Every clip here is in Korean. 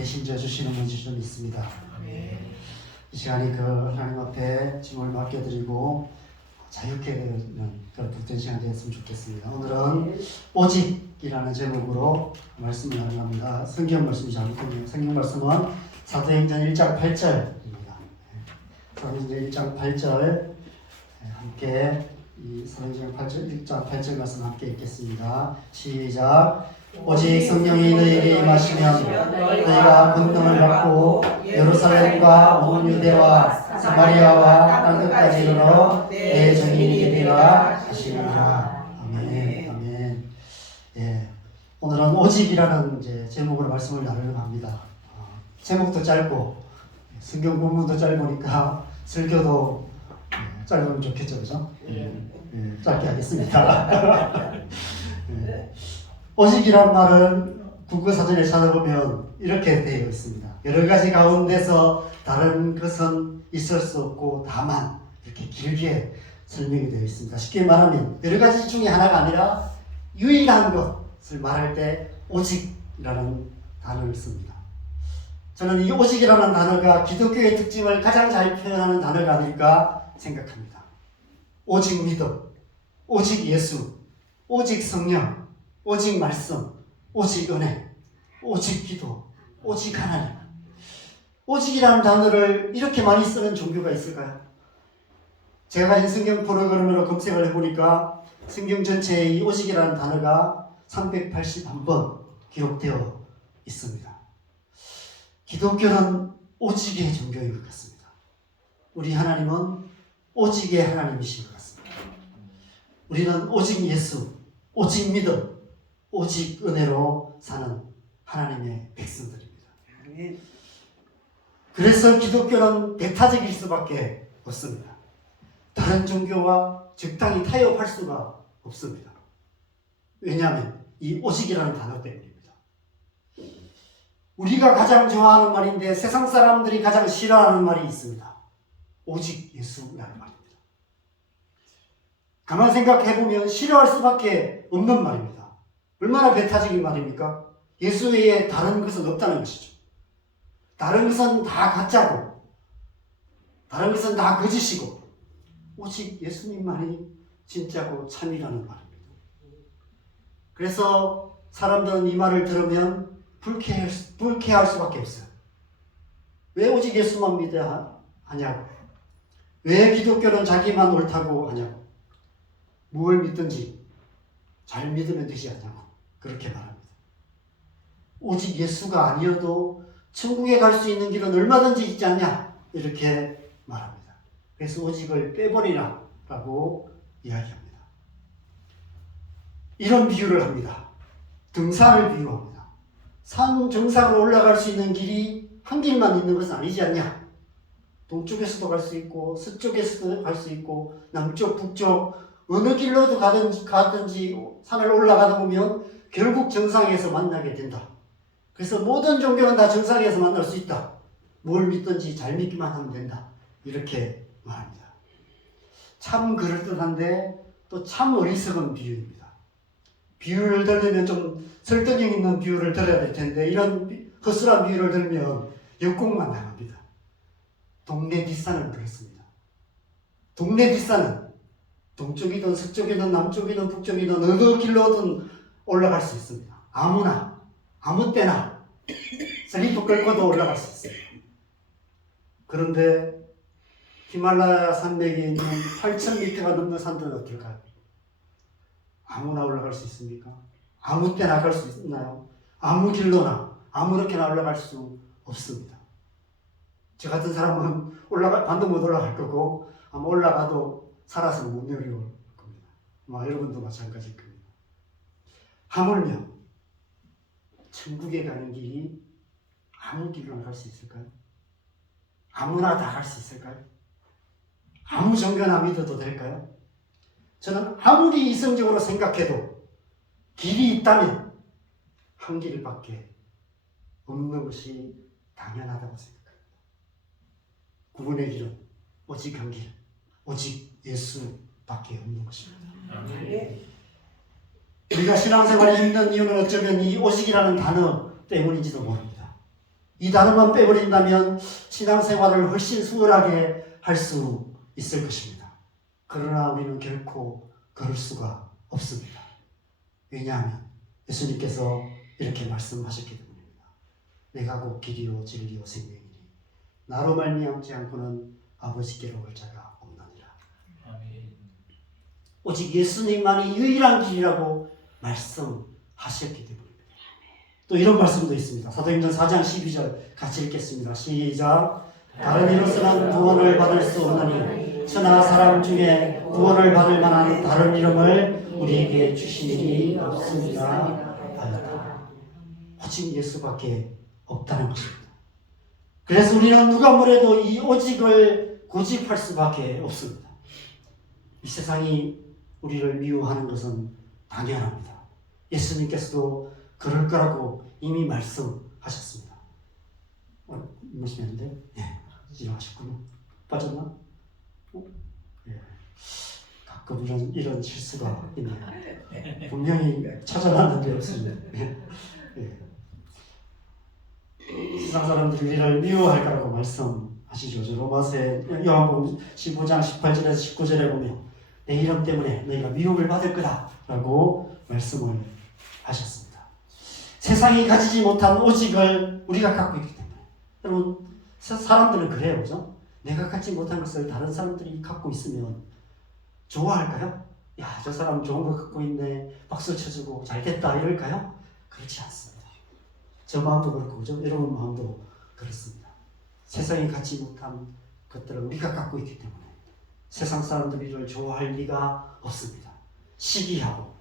대신 져주시는 분이 좀 있습니다. 이 시간이 그 하나님 앞에 짐을 맡겨드리고 자유케 되는 그런 복된 시간이 되었으면 좋겠습니다. 오늘은 오직이라는 제목으로 말씀을 나눠갑니다. 성경 말씀이 잘못되네요. 성경 말씀은 사도행전 1장 8절입니다. 사도행전 1장 8절 함께 이 사도행전 1장 8절 말씀 함께 읽겠습니다. 시작. 오직 성령이 너희에게 임하시면 너희가 권능을 받고 예루살렘과 온 유대와 사마리아와 땅 끝까지 이르러 내 증인이 되리라 하시니라. 아멘. 아멘. 예, 오늘은 오직이라는 이제 제목으로 말씀을 나누려고 합니다. 제목도 짧고 성경 본문도 짧으니까 설교도 짧으면 좋겠죠, 그죠? 짧게 하겠습니다. 오직이란 말은 국어사전에 찾아보면 이렇게 되어 있습니다. 여러 가지 가운데서 다른 것은 있을 수 없고 다만 이렇게 길게 설명이 되어 있습니다. 쉽게 말하면 여러 가지 중에 하나가 아니라 유일한 것을 말할 때 오직이라는 단어를 씁니다. 저는 이 오직이라는 단어가 기독교의 특징을 가장 잘 표현하는 단어가 아닐까 생각합니다. 오직 믿음, 오직 예수, 오직 성령, 오직 말씀, 오직 은혜, 오직 기도, 오직 하나님. 오직이라는 단어를 이렇게 많이 쓰는 종교가 있을까요? 제가 이 성경 프로그램으로 검색을 해보니까 성경 전체에 이 오직이라는 단어가 381번 기록되어 있습니다. 기독교는 오직의 종교인 것 같습니다. 우리 하나님은 오직의 하나님이신 것 같습니다. 우리는 오직 예수, 오직 믿음, 오직 은혜로 사는 하나님의 백성들입니다. 그래서 기독교는 배타적일 수밖에 없습니다. 다른 종교와 적당히 타협할 수가 없습니다. 왜냐하면 이 오직이라는 단어 때문입니다. 우리가 가장 좋아하는 말인데 세상 사람들이 가장 싫어하는 말이 있습니다. 오직 예수라는 말입니다. 가만 생각해보면 싫어할 수밖에 없는 말입니다. 얼마나 배타적인 말입니까? 예수 외에 다른 것은 없다는 것이죠. 다른 것은 다 가짜고 다른 것은 다 거짓이고 오직 예수님만이 진짜고 참이라는 말입니다. 그래서 사람들은 이 말을 들으면 불쾌할 수밖에 없어요. 왜 오직 예수만 믿어야 하냐고, 왜 기독교는 자기만 옳다고 하냐고, 무엇을 믿든지 잘 믿으면 되지 않냐고 그렇게 말합니다. 오직 예수가 아니어도 천국에 갈 수 있는 길은 얼마든지 있지 않냐 이렇게 말합니다. 그래서 오직을 빼버리라 라고 이야기합니다. 이런 비유를 합니다. 등산을 비유합니다. 산 정상으로 올라갈 수 있는 길이 한 길만 있는 것은 아니지 않냐. 동쪽에서도 갈 수 있고 서쪽에서도 갈 수 있고 남쪽 북쪽 어느 길로도 가든지 산을 올라가다 보면 결국 정상에서 만나게 된다. 그래서 모든 종교는 다 정상에서 만날 수 있다. 뭘 믿든지 잘 믿기만 하면 된다. 이렇게 말합니다. 참 그럴듯한데 또 참 어리석은 비유입니다. 비유를 들으면 좀 설득력 있는 비유를 들어야 될 텐데 이런 허술한 비유를 들으면 역공만 나갑니다. 동네 뒷산을 그랬습니다. 동네 뒷산은 동쪽이든 서쪽이든 남쪽이든 북쪽이든 어느 길로든 올라갈 수 있습니다. 아무나 아무 때나 슬리퍼 끌고도 올라갈 수 있어요. 그런데 히말라야 산맥에 있는 8,000m가 넘는 산들은 어떨까요? 아무나 올라갈 수 있습니까? 아무 때나 갈 수 있나요? 아무 길로나 아무렇게나 올라갈 수 없습니다. 저 같은 사람은 반도 못 올라갈 거고 아마 올라가도 살아서 못 내려올 겁니다. 아마 여러분도 마찬가지일 겁니다. 하물며 천국에 가는 길이 아무 길로나 갈 수 있을까요? 아무나 다 갈 수 있을까요? 아무 종교나 믿어도 될까요? 저는 아무리 이성적으로 생각해도 길이 있다면 한 길밖에 없는 것이 당연하다고 생각합니다. 구원의 길은 오직 한 길, 오직 예수밖에 없는 것입니다. 우리가 신앙생활이 힘든 이유는 어쩌면 이 오직이라는 단어 때문인지도 모릅니다. 이 단어만 빼버린다면 신앙생활을 훨씬 수월하게 할 수 있을 것입니다. 그러나 우리는 결코 그럴 수가 없습니다. 왜냐하면 예수님께서 이렇게 말씀하셨기 때문입니다. 내가 곧 길이요 진리요 생명이니 나로 말미암지 않고는 아버지께로 올 자가 없느니라. 오직 예수님만이 유일한 길이라고 말씀하셨기 때문입니다. 또 이런 말씀도 있습니다. 사도행전 4장 12절 같이 읽겠습니다. 시작. 다른 이로서는 구원을 받을 수 없나니 천하 사람 중에 구원을 받을 만한 다른 이름을 우리에게 주신 일이 없습니다 하였다. 오직 예수밖에 없다는 것입니다. 그래서 우리는 누가 뭐래도 이 오직을 고집할 수밖에 없습니다. 이 세상이 우리를 미워하는 것은 당연합니다. 예수님께서도 그럴 거라고 이미 말씀하셨습니다. 무엇이었는데? 네, 지나가셨군요. 빠졌나? 예. 가끔 이런 실수가 있네요. 분명히 찾아놨는데 없습니다. 예. 세상 사람들이 우리를 미워할 거라고 말씀하시죠. 로마서의 요한복음 15장 18절에서 19절에 보면 내 이름 때문에 너희가 미움을 받을 거다라고 말씀을 하셨습니다. 세상이 가지지 못한 오직을 우리가 갖고 있기 때문에 여러분 사람들은 그래요, 그죠? 내가 갖지 못한 것을 다른 사람들이 갖고 있으면 좋아할까요? 야, 저 사람 좋은 거 갖고 있네, 박수 쳐주고 잘 됐다 이럴까요? 그렇지 않습니다. 저 마음도 그렇고, 그죠? 여러분 마음도 그렇습니다. 세상이 갖지 못한 것들을 우리가 갖고 있기 때문에 세상 사람들이 좋아할 리가 없습니다. 시기하고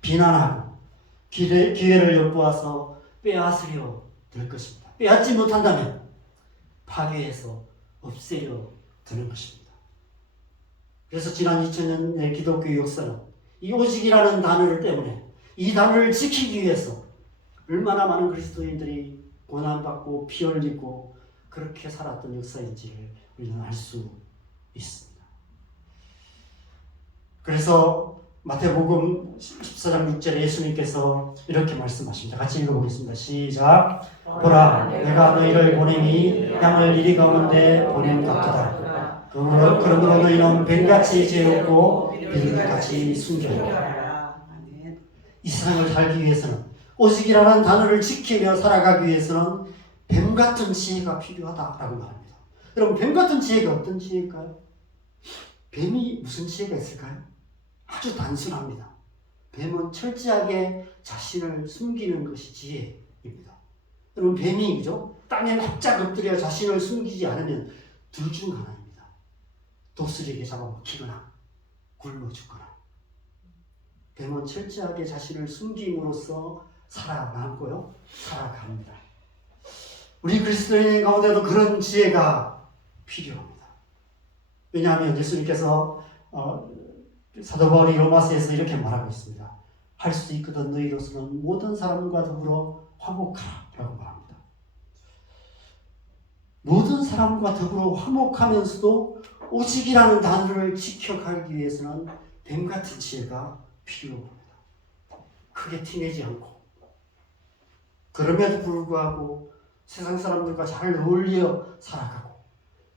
비난하고 기회를 엿보아서 빼앗으려 들 것입니다. 빼앗지 못한다면 파괴해서 없애려 드는 것입니다. 그래서 지난 2000년의 기독교 역사는 이 오직이라는 단어를 때문에 이 단어를 지키기 위해서 얼마나 많은 그리스도인들이 고난받고 피 흘리고 그렇게 살았던 역사인지를 우리는 알 수 있습니다. 그래서 마태복음 14장 6절에 예수님께서 이렇게 말씀하십니다. 같이 읽어보겠습니다. 시작. 보라, 내가 너희를 보내니 양을 이리 가운데 보냄 같도다. 그러므로 너희는 뱀같이 죄없고 비둘기같이 순결하라. 이 세상을 살기 위해서는 오직이라는 단어를 지키며 살아가기 위해서는 뱀같은 지혜가 필요하다라고 말합니다. 여러분, 뱀같은 지혜가 어떤 지혜일까요? 뱀이 무슨 지혜가 있을까요? 아주 단순합니다. 뱀은 철저하게 자신을 숨기는 것이 지혜입니다. 여러분, 뱀이 그죠? 땅에 납작 엎드려 자신을 숨기지 않으면 둘 중 하나입니다. 독수리에게 잡아먹히거나 굶어 죽거나. 뱀은 철저하게 자신을 숨김으로써 살아남고요, 살아갑니다. 우리 그리스도인 가운데도 그런 지혜가 필요합니다. 왜냐하면 예수님께서 사도 바울이 로마서에서 이렇게 말하고 있습니다. 할 수 있거든 너희로서는 모든 사람과 더불어 화목하라 라고 말합니다. 모든 사람과 더불어 화목하면서도 오직이라는 단어를 지켜가기 위해서는 뱀같은 지혜가 필요합니다. 크게 티내지 않고 그럼에도 불구하고 세상 사람들과 잘 어울려 살아가고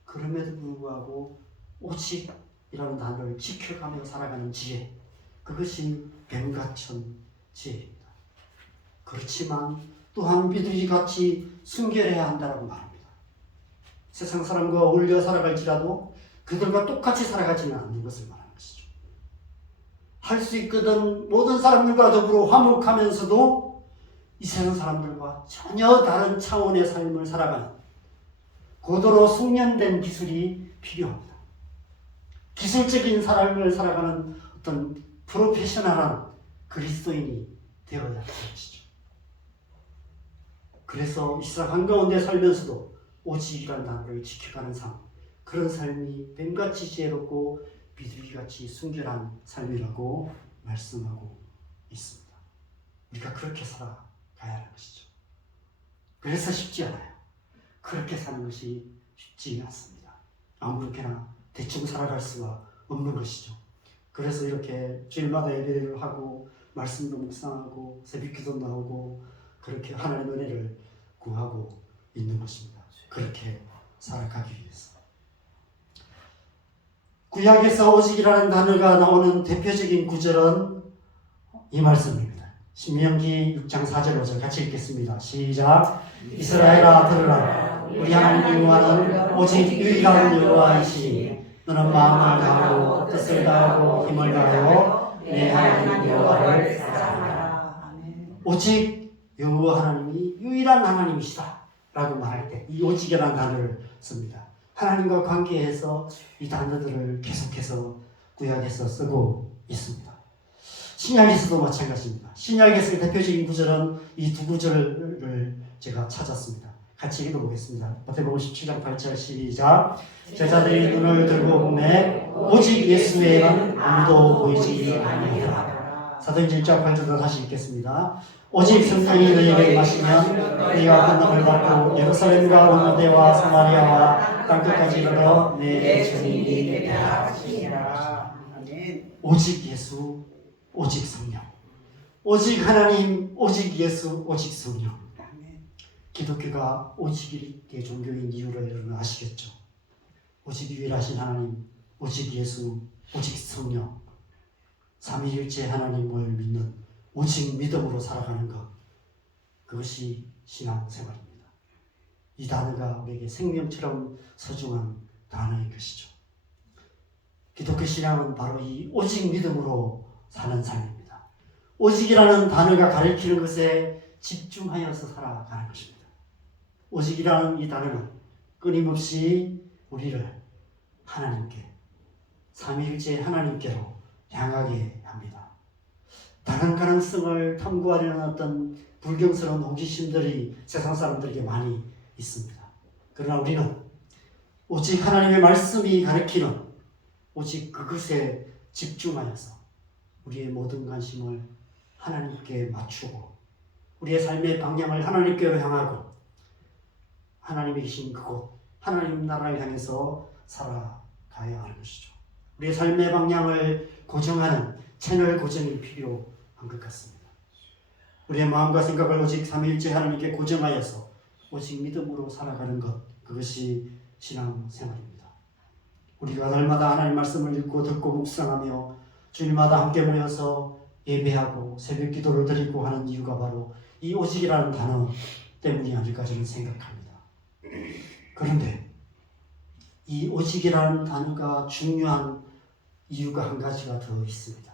그럼에도 불구하고 오직이라는 단어를 지켜가며 살아가는 지혜, 그것이 뱀같은 지혜입니다. 그렇지만 또한 비둘기같이 순결해야 한다고 말합니다. 세상 사람과 어울려 살아갈지라도 그들과 똑같이 살아가지는 않는 것을 말하는 것이죠. 할 수 있거든 모든 사람들과 더불어 화목하면서도 이 세상 사람들과 전혀 다른 차원의 삶을 살아가는 고도로 숙련된 기술이 필요합니다. 기술적인 삶을 살아가는 어떤 프로페셔널한 그리스도인이 되어야 하는 것이죠. 그래서 이 세상 한가운데 살면서도 오직이라는 단어를 지켜가는 삶, 그런 삶이 뱀같이 지혜롭고 비둘기같이 순결한 삶이라고 말씀하고 있습니다. 우리가 그렇게 살아가야 하는 것이죠. 그래서 쉽지 않아요. 그렇게 사는 것이 쉽지 않습니다. 아무렇게나 대충 살아갈 수가 없는 것이죠. 그래서 이렇게 주일마다 예배를 하고 말씀도 묵상하고 새벽기도 나오고 그렇게 하나님의 은혜를 구하고 있는 것입니다. 그렇게 살아가기 위해서. 구약에서 오직이라는 단어가 나오는 대표적인 구절은 이 말씀입니다. 신명기 6장 4절 5절 같이 읽겠습니다. 시작. 이스라엘아 들으라. 우리 하나님 여호와는 오직 유일한 여호와이시니 너는 마음을 다하고 뜻을 다하고 힘을 다하여 내 하나님 여호와를 사랑하라. 오직 여호와 하나님이 유일한 하나님이시다 라고 말할 때 이 오직이라는 단어를 씁니다. 하나님과 관계해서 이 단어들을 계속해서 구약에서 쓰고 있습니다. 신약에서도 마찬가지입니다. 신약에서의 대표적인 구절은 이 두 구절을 제가 찾았습니다. 같이 읽어보겠습니다. 마태복음 17장 8절 시작. 제자들이 눈을 들고 보매 오직 예수 외에는 아무도 보이지 아니하더라. 사도행전 1장 8절도 다시 읽겠습니다. 오직 성령이 너희에게 임하시면 너희가 그 능을 받고 예루살렘과 온 유대와 사마리아와 땅끝까지 이르러 내 증인이 되리라 하시니라. 오직 예수, 오직 성령. 오직 하나님, 오직 예수, 오직 성령. 기독교가 오직의 종교인 이유를 여러분 아시겠죠? 오직 유일하신 하나님, 오직 예수, 오직 성령. 삼위일체 하나님을 믿는 오직 믿음으로 살아가는 것. 그것이 신앙생활입니다. 이 단어가 우리에게 생명처럼 소중한 단어인 것이죠. 기독교 신앙은 바로 이 오직 믿음으로 사는 삶입니다. 오직이라는 단어가 가리키는 것에 집중하여서 살아가는 것입니다. 오직이라는 이 단어는 끊임없이 우리를 하나님께, 삼위일체 하나님께로 향하게 합니다. 다른 가능성을 탐구하려는 어떤 불경스러운 호기심들이 세상 사람들에게 많이 있습니다. 그러나 우리는 오직 하나님의 말씀이 가리키는 오직 그것에 집중하여서 우리의 모든 관심을 하나님께 맞추고 우리의 삶의 방향을 하나님께로 향하고 하나님이 계신 그곳, 하나님 나라를 향해서 살아가야 하는 것이죠. 우리의 삶의 방향을 고정하는 채널 고정이 필요한 것 같습니다. 우리의 마음과 생각을 오직 삼위일체 하나님께 고정하여서 오직 믿음으로 살아가는 것, 그것이 신앙생활입니다. 우리가 날마다 하나님 말씀을 읽고 듣고 묵상하며 주일마다 함께 모여서 예배하고 새벽 기도를 드리고 하는 이유가 바로 이 오직이라는 단어 때문이 아닐까 저는 생각합니다. 그런데 이 오직이라는 단어가 중요한 이유가 한 가지가 더 있습니다.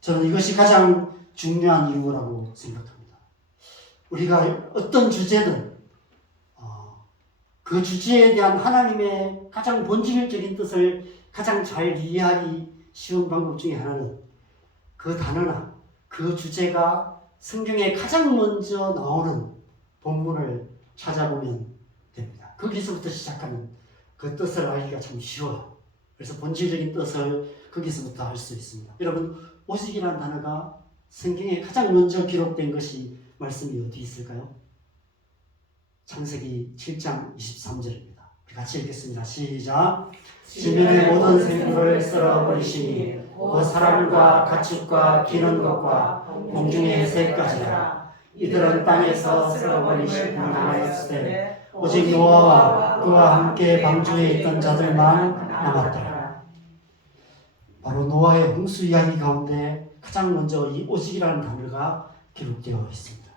저는 이것이 가장 중요한 이유라고 생각합니다. 우리가 어떤 주제든 그 주제에 대한 하나님의 가장 본질적인 뜻을 가장 잘 이해하기 쉬운 방법 중에 하나는 그 단어나 그 주제가 성경에 가장 먼저 나오는 본문을 찾아보면 됩니다. 거기서부터 시작하면 그 뜻을 알기가 참 쉬워요. 그래서 본질적인 뜻을 거기서부터 알 수 있습니다. 여러분, 오직이라는 단어가 성경에 가장 먼저 기록된 것이 말씀이 어디 있을까요? 창세기 7장 23절입니다. 같이 읽겠습니다. 시작. 지면의 모든 생물을 썰어버리시니 그 사람과 가축과 기는 것과 공중의 새까지라. 이들은 땅에서 썰어버리시고 나였으되 오직 노아와 그와 함께 방주에 있던 자들만 남았더라. 바로 노아의 홍수 이야기 가운데 가장 먼저 이 오직이라는 단어가 기록되어 있습니다.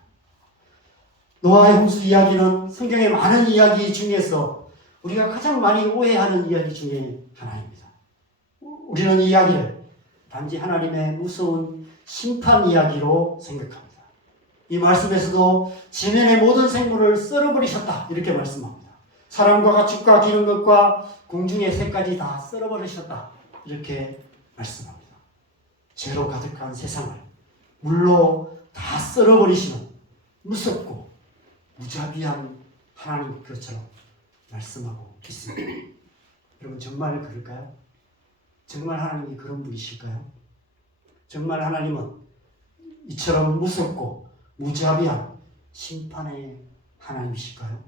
노아의 홍수 이야기는 성경의 많은 이야기 중에서 우리가 가장 많이 오해하는 이야기 중에 하나입니다. 우리는 이 이야기를 단지 하나님의 무서운 심판 이야기로 생각합니다. 이 말씀에서도 지면의 모든 생물을 썰어버리셨다 이렇게 말씀합니다. 사람과 가축과 기는 것과 공중의 새까지 다 썰어버리셨다 이렇게 말씀합니다. 죄로 가득한 세상을 물로 다 썰어버리시는 무섭고 무자비한 하나님 그처럼 말씀하고 있습니다. 여러분 정말 그럴까요? 정말 하나님이 그런 분이실까요? 정말 하나님은 이처럼 무섭고 무자비한 심판의 하나님이실까요?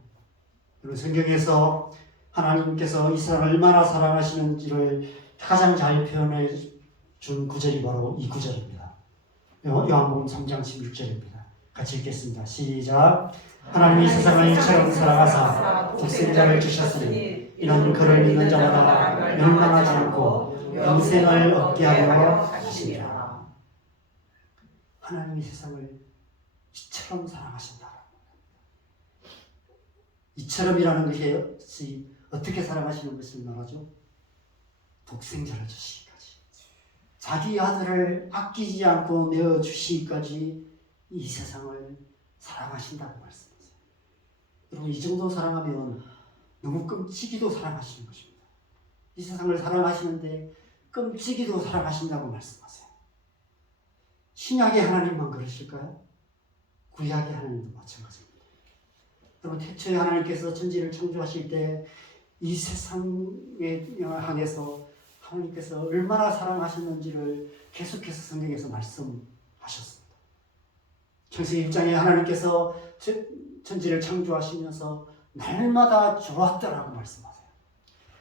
여러분 성경에서 하나님께서 이 사람을 얼마나 사랑하시는지를 가장 잘 표현해 준 구절이 바로 이 구절입니다. 요한복음 3장 16절입니다. 같이 읽겠습니다. 시작. 하나님이 세상을 이처럼 사랑하사 독생자를 주셨으니 이는 그를 믿는 자마다 멸망하지 않고 영생을 얻게 하려 하심이라. 하나님이 세상을 이처럼 사랑하신다. 이처럼이라는 것이 어떻게 사랑하시는 것을 말하죠? 독생자를 주시기까지, 자기 아들을 아끼지 않고 내어주시기까지 이 세상을 사랑하신다고 말씀하세요. 여러분, 이 정도 사랑하면 너무 끔찍이도 사랑하시는 것입니다. 이 세상을 사랑하시는데 끔찍이도 사랑하신다고 말씀하세요. 신약의 하나님만 그러실까요? 구약의 하나님도 마찬가지입니다. 여러분, 태초에 하나님께서 천지를 창조하실 때 이 세상에 향해서 하나님께서 얼마나 사랑하셨는지를 계속해서 성경에서 말씀하셨습니다. 창세기 1장에 하나님께서 천지를 창조하시면서 날마다 좋았더라고 말씀하세요.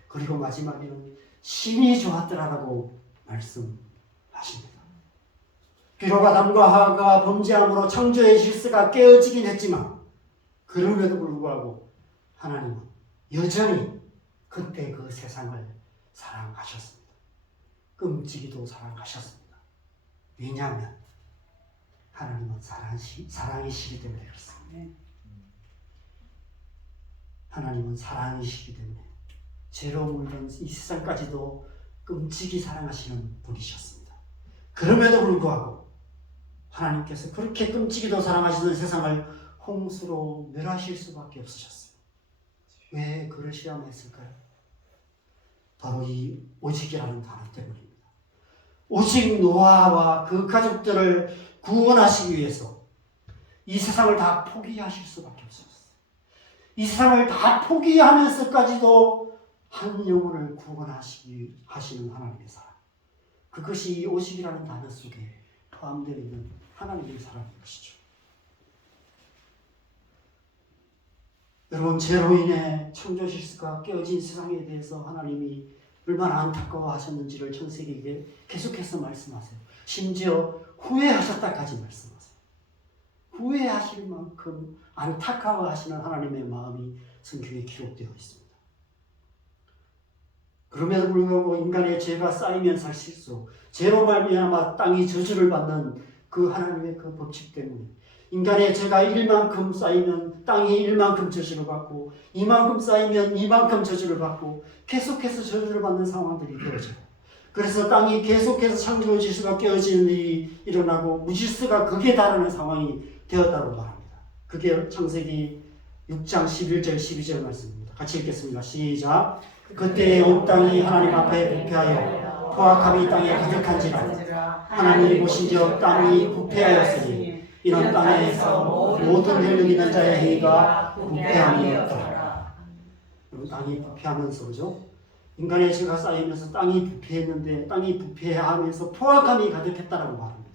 그리고 마지막에는 심히 좋았더라고 말씀하십니다. 비록 아담과 하와가 범죄함으로 창조의 질서가 깨어지긴 했지만 그럼에도 불구하고 하나님은 여전히 그때 그 세상을 사랑하셨습니다. 끔찍이도 사랑하셨습니다. 왜냐하면 하나님은 사랑이시기 때문에 그렇습니다. 하나님은 사랑이시기 때문에 죄로 물든 이 세상까지도 끔찍이 사랑하시는 분이셨습니다. 그럼에도 불구하고 하나님께서 그렇게 끔찍이도 사랑하시는 세상을 홍수로 멸하실 수밖에 없으셨어요. 왜 그러시야만 했을까요? 바로 이 오직이라는 단어 때문입니다. 오직 노아와 그 가족들을 구원하시기 위해서 이 세상을 다 포기하실 수밖에 없었어요. 이 세상을 다 포기하면서까지도 한 영혼을 구원하시는 하나님의 사랑. 그것이 이 오직이라는 단어 속에 포함되어 있는 하나님의 사랑인 것이죠. 여러분, 죄로 인해 창조 질서가 깨어진 세상에 대해서 하나님이 얼마나 안타까워하셨는지를 창세기에 계속해서 말씀하세요. 심지어 후회하셨다까지 말씀하세요. 후회하실 만큼 안타까워하시는 하나님의 마음이 성경에 기록되어 있습니다. 그럼에도 불구하고 인간의 죄가 쌓이면 살수록 죄로 말미암아 땅이 저주를 받는 그 하나님의 그 법칙 때문에 인간의 죄가 일만큼 쌓이면 땅이 일만큼 저주를 받고 이만큼 쌓이면 이만큼 저주를 받고 계속해서 저주를 받는 상황들이 되어져요. 그래서 땅이 계속해서 창조 질서가 깨어지는 일이 일어나고 무질서가 극에 달하는 상황이 되었다고 말합니다. 그게 창세기 6장 11절 12절 말씀입니다. 같이 읽겠습니다. 시작. 그때 온 땅이 하나님 앞에 부패하여 포악함이 땅에 가득한지라 하나님이 보신즉 땅이 부패하였으니 이런 땅에서 모든 혈육 있는 자의 행위가 부패함이었더라. 땅이 부패하면서 그죠? 인간의 죄가 쌓이면서 땅이 부패했는데 땅이 부패하면서 포악함이 가득했다라고 말합니다.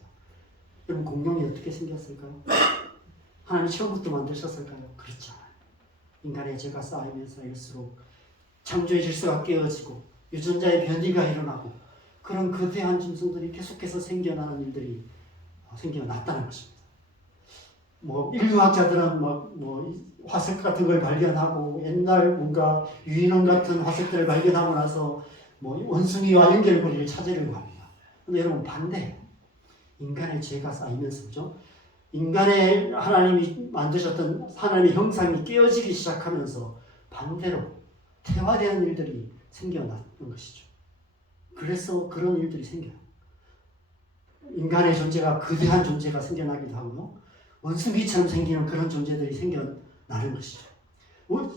여러분, 공룡이 어떻게 생겼을까요? 하나님 처음부터 만드셨을까요? 그렇지 않아요. 인간의 죄가 쌓이면서 일수록 창조의 질서가 깨어지고 유전자의 변이가 일어나고 그런 거대한 짐승들이 계속해서 생겨나는 일들이 생겨났다는 것입니다. 인류학자들은 화석 같은 걸 발견하고 옛날 뭔가 유인원 같은 화석들을 발견하고 나서 원숭이와 연결고리를 찾으려고 합니다. 근데 여러분, 반대예요. 인간의 죄가 쌓이면서죠. 인간의 하나님이 만드셨던 하나님의 형상이 깨어지기 시작하면서 반대로 태화되는 일들이 생겨나는 것이죠. 그래서 그런 일들이 생겨요. 인간의 존재가 거대한 존재가 생겨나기도 하고요. 원숭이처럼 생기는 그런 존재들이 생겨나는 것이죠.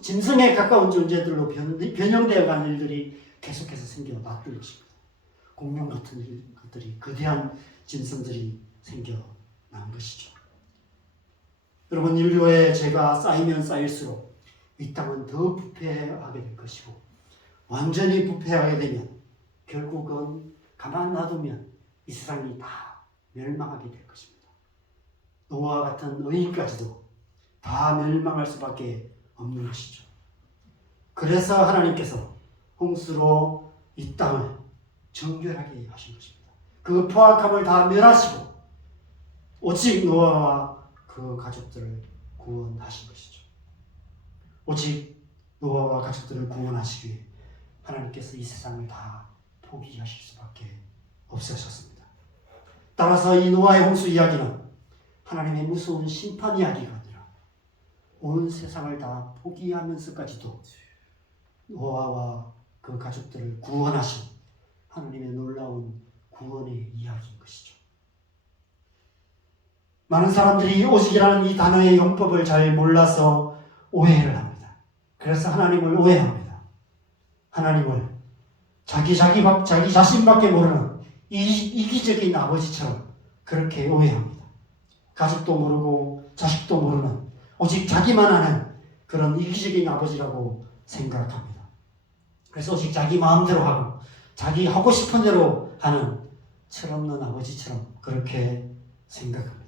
짐승에 가까운 존재들로 변형되어 가는 일들이 계속해서 생겨났던 것입니다. 공룡 같은 것들이, 거대한 짐승들이 생겨난 것이죠. 여러분, 인류의 죄가 쌓이면 쌓일수록 이 땅은 더 부패하게 될 것이고 완전히 부패하게 되면 결국은 가만 놔두면 이 세상이 다 멸망하게 될 것입니다. 노아와 같은 의인까지도 다 멸망할 수밖에 없는 것이죠. 그래서 하나님께서 홍수로 이 땅을 정결하게 하신 것입니다. 그 포악함을 다 멸하시고 오직 노아와 그 가족들을 구원하신 것이죠. 오직 노아와 가족들을 구원하시기 위해 하나님께서 이 세상을 다 포기하실 수밖에 없으셨습니다. 따라서 이 노아의 홍수 이야기는 하나님의 무서운 심판 이야기가 아니라 온 세상을 다 포기하면서까지도 노아와 그 가족들을 구원하신 하나님의 놀라운 구원의 이야기인 것이죠. 많은 사람들이 오직이라는 이 단어의 용법을 잘 몰라서 오해를 합니다. 그래서 하나님을 오해합니다. 하나님을 자기 자신밖에 모르는 이기적인 아버지처럼 그렇게 오해합니다. 가족도 모르고 자식도 모르는 오직 자기만 아는 그런 이기적인 아버지라고 생각합니다. 그래서 오직 자기 마음대로 하고 자기 하고 싶은 대로 하는 철없는 아버지처럼 그렇게 생각합니다.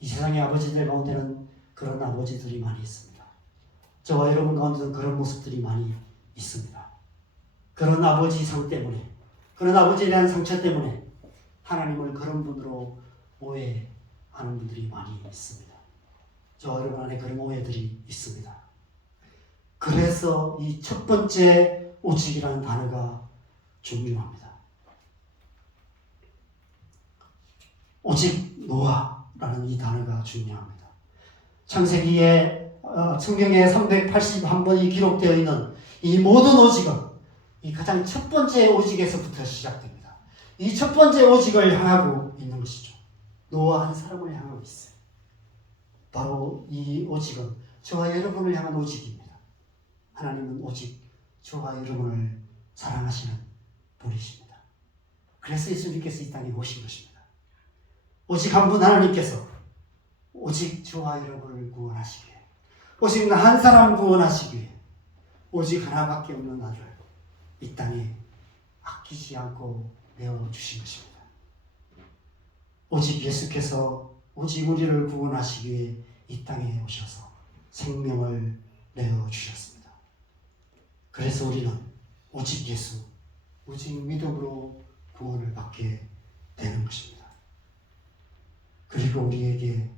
이 세상의 아버지들 가운데는 그런 아버지들이 많이 있습니다. 저와 여러분 가운데도 그런 모습들이 많이 있습니다. 그런 아버지상 때문에, 그런 아버지에 대한 상처 때문에 하나님을 그런 분으로 오해하는 분들이 많이 있습니다. 저와 여러분 안에 그런 오해들이 있습니다. 그래서 이 첫 번째 오직이라는 단어가 중요합니다. 오직 노아라는 이 단어가 중요합니다. 창세기에 성경에 381번이 기록되어 있는 이 모든 오직은 이 가장 첫 번째 오직에서부터 시작됩니다. 이 첫 번째 오직을 향하고 있는 것이죠. 노아 한 사람을 향하고 있어요. 바로 이 오직은 저와 여러분을 향한 오직입니다. 하나님은 오직 저와 여러분을 사랑하시는 분이십니다. 그래서 예수님께서 이 땅에 오신 것입니다. 오직 한 분 하나님께서 오직 저와 여러분을 구원하시기 위해, 오직 한 사람 구원하시기 위해 오직 하나밖에 없는 나를 이 땅에 아끼지 않고 내어주신 것입니다. 오직 예수께서 오직 우리를 구원하시기 위해 이 땅에 오셔서 생명을 내어주셨습니다. 그래서 우리는 오직 예수, 오직 믿음으로 구원을 받게 되는 것입니다. 그리고 우리에게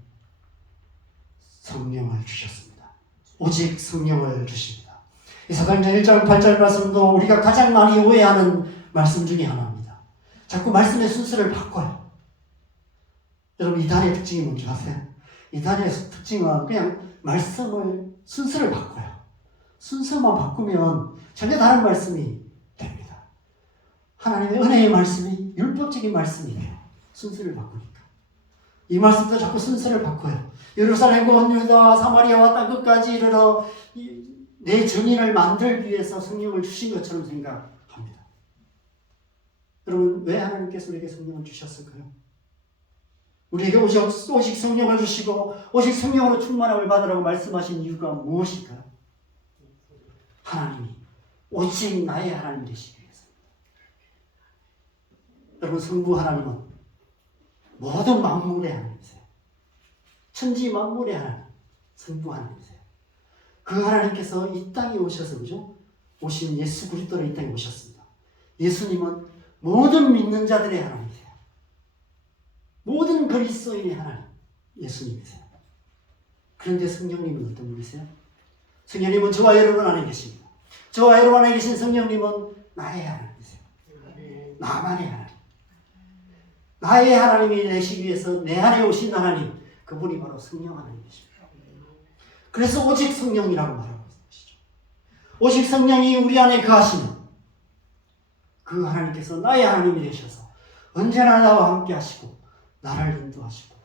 성령을 주셨습니다. 오직 성령을 주십니다. 이 사도행전 1장 8절 말씀도 우리가 가장 많이 오해하는 말씀 중에 하나입니다. 자꾸 말씀의 순서를 바꿔요. 여러분 이 단의 특징이 뭔지 아세요? 이 단의 특징은 그냥 말씀을 순서를 바꿔요. 순서만 바꾸면 전혀 다른 말씀이 됩니다. 하나님의 은혜의 말씀이 율법적인 말씀이 돼요. 순서를 바꾸니까. 이 말씀도 자꾸 순서를 바꿔요. 예루살렘과 온 유다와 사마리아와 땅 끝까지 이르러 내 증인을 만들기 위해서 성령을 주신 것처럼 생각합니다. 여러분 왜 하나님께서 우리에게 성령을 주셨을까요? 우리에게 오직 성령을 주시고 오직 성령으로 충만함을 받으라고 말씀하신 이유가 무엇일까요? 하나님이 오직 나의 하나님 되시기 위해서입니다. 여러분 성부 하나님은 모든 만물의 하나님이세요. 천지 만물의 하나님, 성부 하나님이세요. 그 하나님께서 이 땅에 오셔서 그죠? 오신 예수 그리스도로 이 땅에 오셨습니다. 예수님은 모든 믿는 자들의 하나님이세요. 모든 그리스도인의 하나님, 예수님이세요. 그런데 성령님은 어떤 분이세요? 성령님은 저와 여러분 안에 계십니다. 저와 여러분 안에 계신 성령님은 나의 하나님이세요. 나만의 하나님. 나의 하나님이 되시기 위해서 내 안에 오신 하나님, 그분이 바로 성령 하나님이십니다. 그래서 오직 성령이라고 말하고 있는 것이죠. 오직 성령이 우리 안에 거하시는 그 하나님께서 나의 하나님이 되셔서 언제나 나와 함께 하시고 나를 인도하시고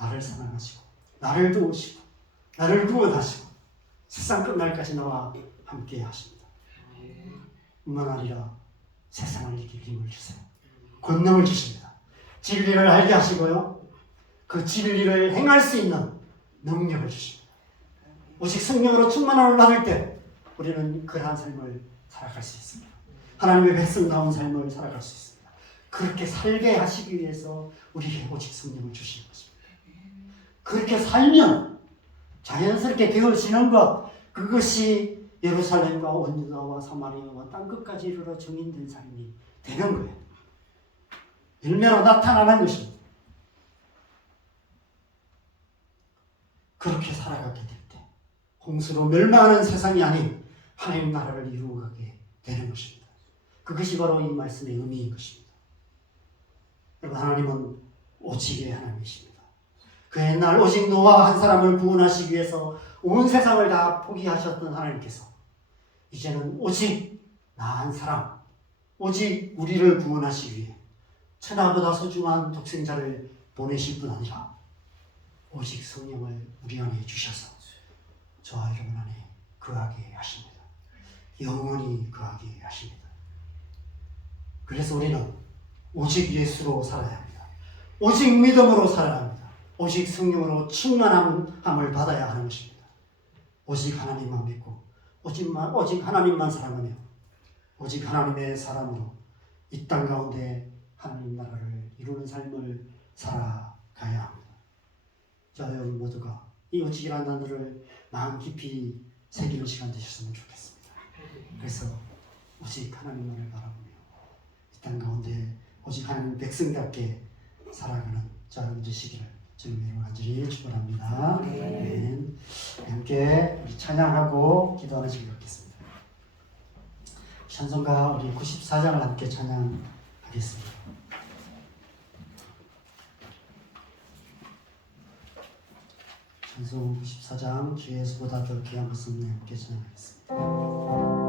나를 사랑하시고 나를 도우시고 나를 구원하시고 세상 끝날까지 나와 함께 하십니다. 뿐만 아니라 세상을 이길 힘을 주세요. 권능을 주십니다. 진리를 알게 하시고요. 그 진리를 행할 수 있는 능력을 주십니다. 오직 성령으로 충만함을 받을 때 우리는 그러한 삶을 살아갈 수 있습니다. 하나님의 백성다운 삶을 살아갈 수 있습니다. 그렇게 살게 하시기 위해서 우리에게 오직 성령을 주신 것입니다. 그렇게 살면 자연스럽게 되어지는 것, 그것이 예루살렘과 온 유다와 사마리아와 땅끝까지 이르러 증인된 삶이 되는 거예요. 열매로 나타나는 것입니다. 그렇게 살아가게 될 때 홍수로 멸망하는 세상이 아닌 하나님 나라를 이루어가게 되는 것입니다. 그것이 바로 이 말씀의 의미인 것입니다. 여러분, 하나님은 오직의 하나님이십니다. 그 옛날 오직 노아 한 사람을 구원하시기 위해서 온 세상을 다 포기하셨던 하나님께서 이제는 오직 나 한 사람, 오직 우리를 구원하시기 위해 천하보다 소중한 독생자를 보내실 뿐 아니라 오직 성령을 우리 안에 주셔서 저와 여러분 안에 거하게 하십니다. 영원히 거하게 하십니다. 그래서 우리는 오직 예수로 살아야 합니다. 오직 믿음으로 살아야 합니다. 오직 성령으로 충만함을 받아야 하는 것입니다. 오직 하나님만 믿고 오직 하나님만 사랑하며 오직 하나님의 사람으로 이 땅 가운데 하나님 나라를 이루는 삶을 살아가야 합니다. 자, 여러분 모두가 이 오직이라는 단어를 마음 깊이 새기는 시간 되셨으면 좋겠습니다. 그래서 오직 하나님만을 바라보며 이 땅 가운데 오직 하나님 백성답게 살아가는 자, 여러분 되시기를 주님으로 간절히 축원합니다. 아멘. 함께 우리 찬양하고 기도하는 시간 갖겠습니다. 찬송가 우리 94장을 함께 찬양하겠습니다. 찬송 94장 주의 예수보다 더 귀한 것은 함께 찬양하겠습니다.